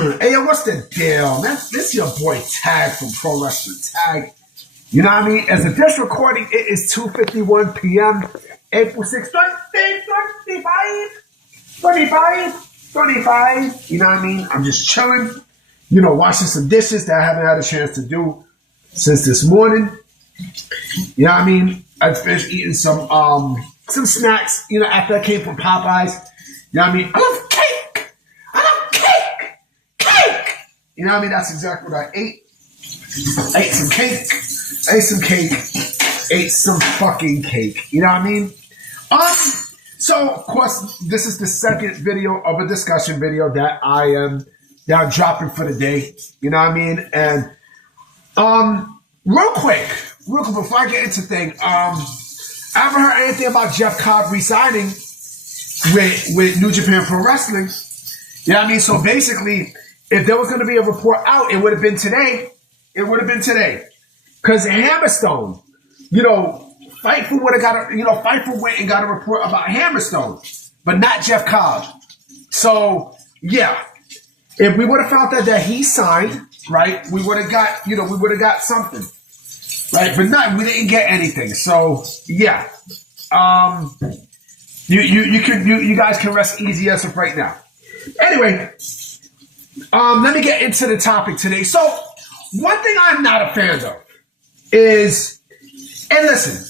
Hey, yo, what's the deal, man? This your boy Tag from Pro Wrestling Tag. You know what I mean? As of this recording, it is 2:51 p.m. April 6th, 25. You know what I mean? I'm just chilling, washing some dishes that I haven't had a chance to do since this morning. You know what I mean? I finished eating some snacks, after I came from Popeyes. You know what I mean? I love cake. You know what I mean? That's exactly what I ate. I ate some cake. Ate some fucking cake. You know what I mean? So of course, this is the second video of a discussion video that I'm dropping for the day. You know what I mean? And real quick, before I get into things, I haven't heard anything about Jeff Cobb resigning with New Japan Pro Wrestling. You know what I mean? So basically, if there was going to be a report out, it would have been today. Because Hammerstone, Fightful would have got Fightful went and got a report about Hammerstone, but not Jeff Cobb. So, yeah. If we would have found that he signed, right, we would have got, something. Right? But no, we didn't get anything. So, yeah. You guys can rest easy as of right now. Anyway, let me get into the topic today. So, one thing I'm not a fan of is, and listen,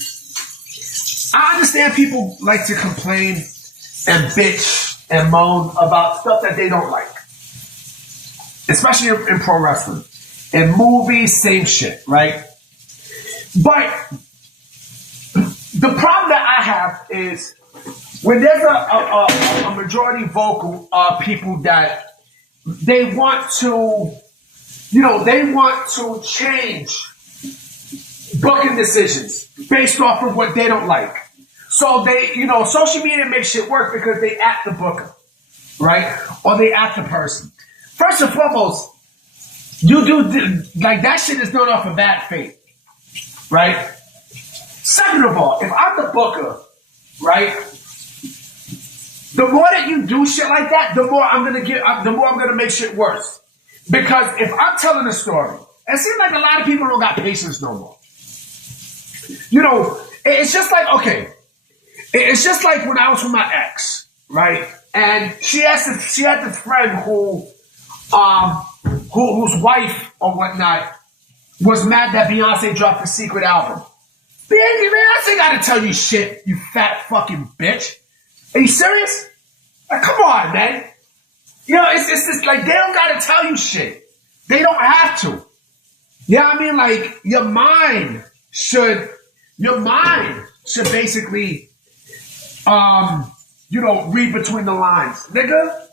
I understand people like to complain and bitch and moan about stuff that they don't like, especially in pro wrestling. In movies, same shit, right? But the problem that I have is when there's a majority vocal of people that they want to change booking decisions based off of what they don't like. So they, social media makes shit work because they at the booker, right? Or they at the person. First and foremost, that shit is done off of bad faith, right? Second of all, if I'm the booker, right? The more that you do shit like that, the more I'm gonna make shit worse. Because if I'm telling a story, it seems like a lot of people don't got patience no more. It's just like, okay, it's just like when I was with my ex, right? And she had this friend whose wife or whatnot was mad that Beyonce dropped a secret album. Beyonce gotta tell you shit, you fat fucking bitch. Are you serious? Like, come on, man. It's just like they don't gotta tell you shit. They don't have to. You know what I mean? Like, your mind should basically, read between the lines, nigga.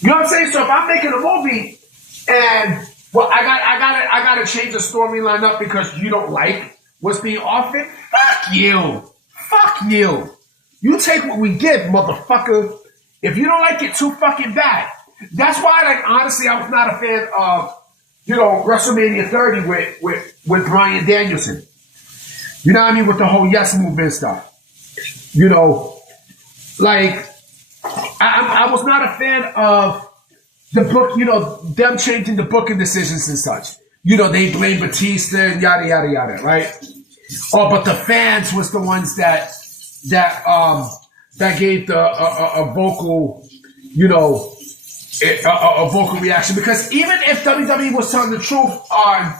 You know what I'm saying? So if I'm making a movie and I gotta change the storyline up because you don't like what's being offered, fuck you. You take what we give, motherfucker. If you don't like it, too fucking bad. That's why, honestly, I was not a fan of, WrestleMania 30 with Bryan Danielson. You know what I mean? With the whole Yes Movement stuff. I was not a fan of the book, them changing the booking decisions and such. They blame Batista and yada, yada, yada, right? Oh, but the fans was the ones that gave a vocal, a vocal reaction. Because even if WWE was telling the truth on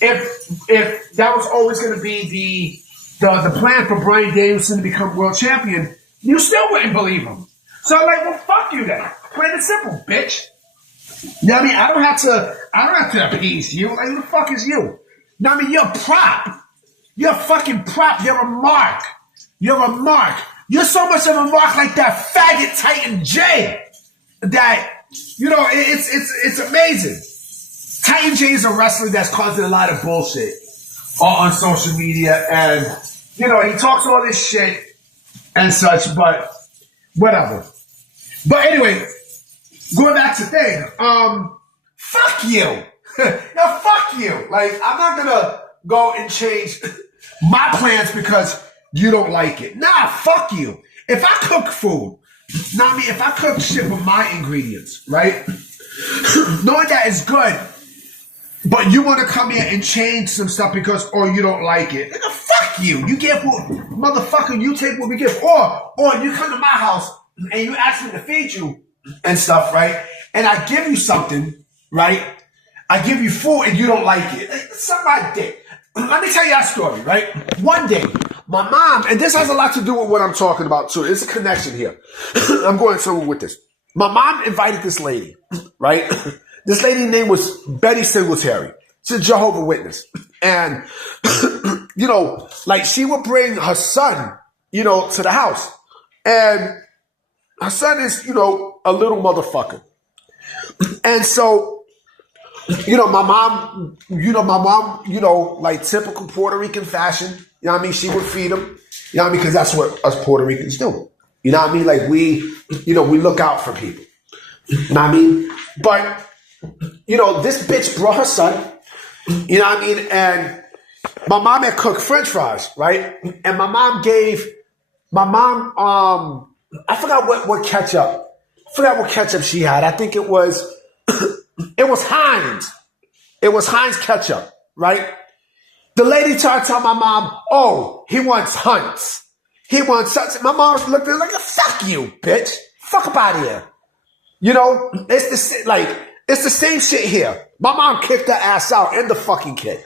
if that was always going to be the plan for Bryan Danielson to become world champion, you still wouldn't believe him. So I'm like, well, fuck you then. Plain and simple, bitch. You know what I mean? I don't have to appease you. Like, who the fuck is you? You know what I mean? You're a prop. You're a fucking prop. You're a mark. You're so much of a mark like that faggot Titan J that, it's amazing. Titan J is a wrestler that's causing a lot of bullshit on social media. And, he talks all this shit and such, but whatever. But anyway, going back to thing, fuck you. Now, fuck you. Like, I'm not gonna go and change my plans because you don't like it. Nah, fuck you. If I cook food, if I cook shit with my ingredients, right? Knowing that is good, but you want to come here and change some stuff because, or you don't like it. Nigga, fuck you. You give what, motherfucker, you take what we give. Or you come to my house and you ask me to feed you and stuff, right? And I give you something, right? I give you food and you don't like it. Suck my dick. Let me tell you that story, right? One day, my mom, and this has a lot to do with what I'm talking about too. There's a connection here. I'm going somewhere with this. My mom invited this lady, right? This lady's name was Betty Singletary. She's a Jehovah's Witness. And, you know, like she would bring her son, you know, to the house. And her son is, you know, a little motherfucker. And so, my mom, like typical Puerto Rican fashion, you know what I mean? She would feed him, you know what I mean? Because that's what us Puerto Ricans do. You know what I mean? Like we look out for people. You know what I mean? But, this bitch brought her son, you know what I mean? And my mom had cooked French fries, right? And my mom I forgot what ketchup. I forgot what ketchup she had. I think it was Heinz. It was Heinz ketchup, right? The lady tried to tell my mom, oh, he wants Hunt's. He wants Hunt's. My mom was looking like, fuck you, bitch. Fuck up out of here. It's the same shit here. My mom kicked her ass out and the fucking kid.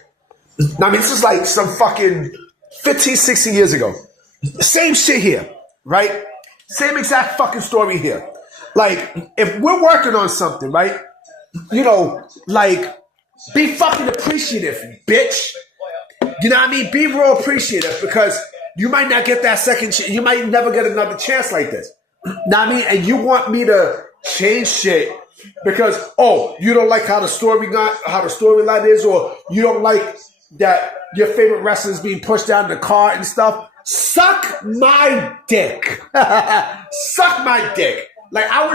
I mean, this is like some fucking 15, 16 years ago. Same shit here, right? Same exact fucking story here. Like, if we're working on something, right? Be fucking appreciative, bitch. You know what I mean? Be real appreciative because you might not get that second chance. You might never get another chance like this. Know what I mean? And you want me to change shit because, you don't like how the storyline is, or you don't like that your favorite wrestler is being pushed down in the car and stuff. Suck my dick. Suck my dick. Like I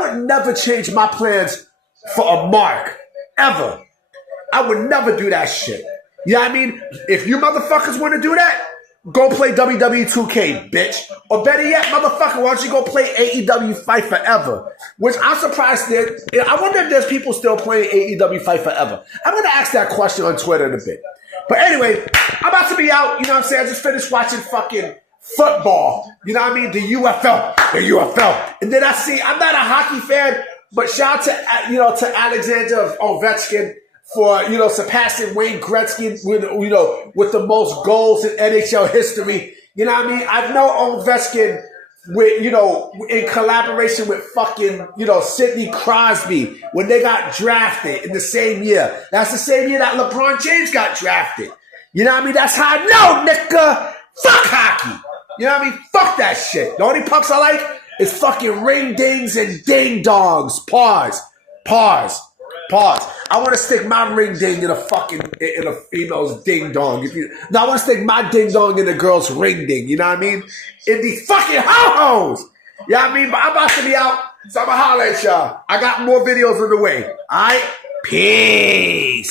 would never change my plans for a mark. Ever. I would never do that shit. You know what I mean? If you motherfuckers want to do that, go play WWE 2K, bitch. Or better yet, motherfucker, why don't you go play AEW Fight Forever? Which I'm surprised that, I wonder if there's people still playing AEW Fight Forever. I'm going to ask that question on Twitter in a bit. But anyway, I'm about to be out, you know what I'm saying? I just finished watching fucking football. You know what I mean? The UFL. And then I'm not a hockey fan, but shout out to Alexander Ovechkin for, surpassing Wayne Gretzky with the most goals in NHL history. You know what I mean? I've known Ovechkin with, in collaboration with fucking, Sidney Crosby when they got drafted in the same year. That's the same year that LeBron James got drafted. You know what I mean? That's how I know, nigga. Fuck hockey. You know what I mean? Fuck that shit. The only pucks I like is fucking ring dings and ding dongs. Pause. I want to stick my ring ding in a female's ding dong. I want to stick my ding dong in a girl's ring ding. You know what I mean? In these fucking ho-hos. You know what I mean? But I'm about to be out, so I'm going to holler at y'all. I got more videos on the way. All right? Peace.